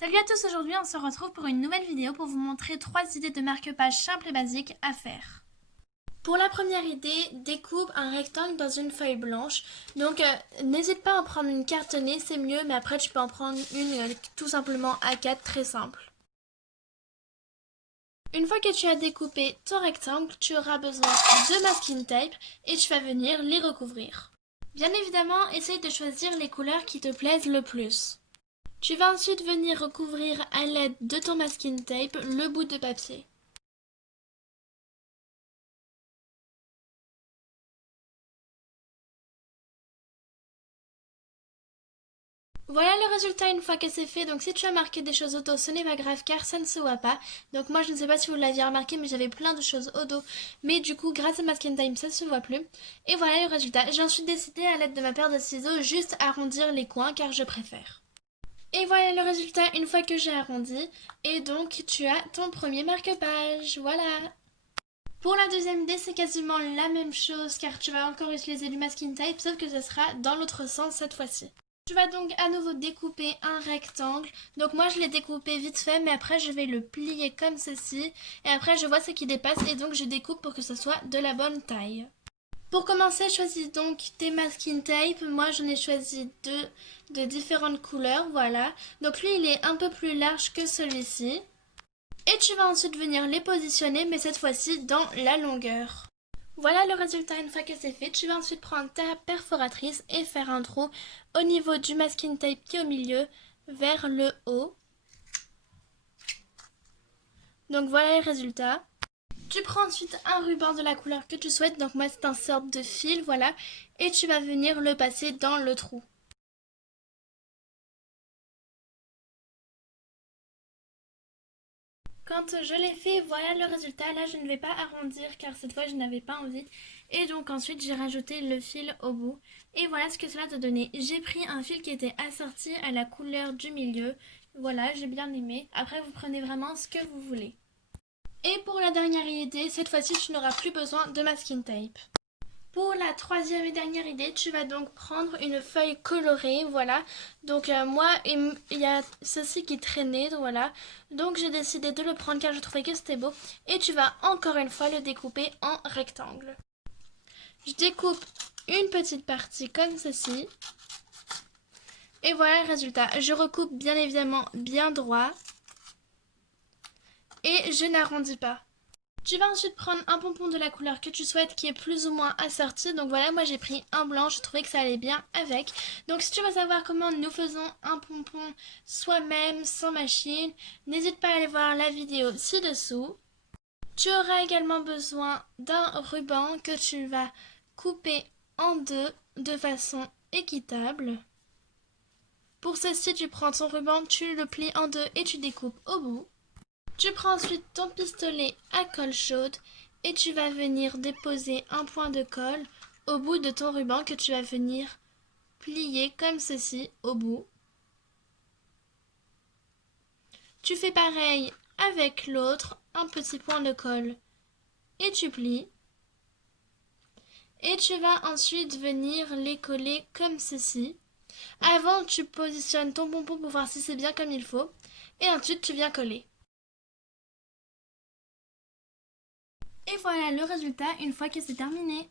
Salut à tous, aujourd'hui on se retrouve pour une nouvelle vidéo pour vous montrer 3 idées de marque-page simples et basiques à faire. Pour la première idée, découpe un rectangle dans une feuille blanche. Donc n'hésite pas à en prendre une cartonnée, c'est mieux, mais après tu peux en prendre une tout simplement A4 très simple. Une fois que tu as découpé ton rectangle, tu auras besoin de masking tape et tu vas venir les recouvrir. Bien évidemment, essaye de choisir les couleurs qui te plaisent le plus. Tu vas ensuite venir recouvrir à l'aide de ton masking tape le bout de papier. Voilà le résultat une fois que c'est fait. Donc si tu as marqué des choses au dos, ce n'est pas grave car ça ne se voit pas. Donc moi je ne sais pas si vous l'aviez remarqué, mais j'avais plein de choses au dos. Mais du coup grâce à Masking Time ça ne se voit plus. Et voilà le résultat. J'ai ensuite décidé à l'aide de ma paire de ciseaux juste arrondir les coins car je préfère. Et voilà le résultat une fois que j'ai arrondi. Et donc tu as ton premier marque-page. Voilà. Pour la deuxième idée, c'est quasiment la même chose car tu vas encore utiliser du masking tape, sauf que ce sera dans l'autre sens cette fois-ci. Tu vas donc à nouveau découper un rectangle. Donc moi je l'ai découpé vite fait, mais après je vais le plier comme ceci. Et après je vois ce qui dépasse et donc je découpe pour que ce soit de la bonne taille. Pour commencer, choisis donc tes masking tape. Moi j'en ai choisi deux de différentes couleurs, voilà. Donc lui il est un peu plus large que celui-ci. Et tu vas ensuite venir les positionner, mais cette fois-ci dans la longueur. Voilà le résultat une fois que c'est fait. Tu vas ensuite prendre ta perforatrice et faire un trou au niveau du masking tape qui est au milieu vers le haut. Donc voilà le résultat. Tu prends ensuite un ruban de la couleur que tu souhaites. Donc moi c'est un sorte de fil, voilà. Et tu vas venir le passer dans le trou. Quand je l'ai fait, voilà le résultat. Là, je ne vais pas arrondir car cette fois, je n'avais pas envie. Et donc ensuite, j'ai rajouté le fil au bout. Et voilà ce que cela te donnait. J'ai pris un fil qui était assorti à la couleur du milieu. Voilà, j'ai bien aimé. Après, vous prenez vraiment ce que vous voulez. Et pour la dernière idée, cette fois-ci, tu n'auras plus besoin de masking tape. Pour la troisième et dernière idée, tu vas donc prendre une feuille colorée, voilà. Donc moi, il y a ceci qui traînait, voilà. Donc j'ai décidé de le prendre car je trouvais que c'était beau. Et tu vas encore une fois le découper en rectangle. Je découpe une petite partie comme ceci. Et voilà le résultat. Je recoupe bien évidemment bien droit. Et je n'arrondis pas. Tu vas ensuite prendre un pompon de la couleur que tu souhaites qui est plus ou moins assorti. Donc voilà, moi j'ai pris un blanc, je trouvais que ça allait bien avec. Donc si tu veux savoir comment nous faisons un pompon soi-même, sans machine, n'hésite pas à aller voir la vidéo ci-dessous. Tu auras également besoin d'un ruban que tu vas couper en deux de façon équitable. Pour ceci, tu prends ton ruban, tu le plies en deux et tu découpes au bout. Tu prends ensuite ton pistolet à colle chaude et tu vas venir déposer un point de colle au bout de ton ruban que tu vas venir plier comme ceci au bout. Tu fais pareil avec l'autre, un petit point de colle et tu plies. Et tu vas ensuite venir les coller comme ceci. Avant, tu positionnes ton pompon pour voir si c'est bien comme il faut. Et ensuite, tu viens coller. Et voilà le résultat une fois que c'est terminé.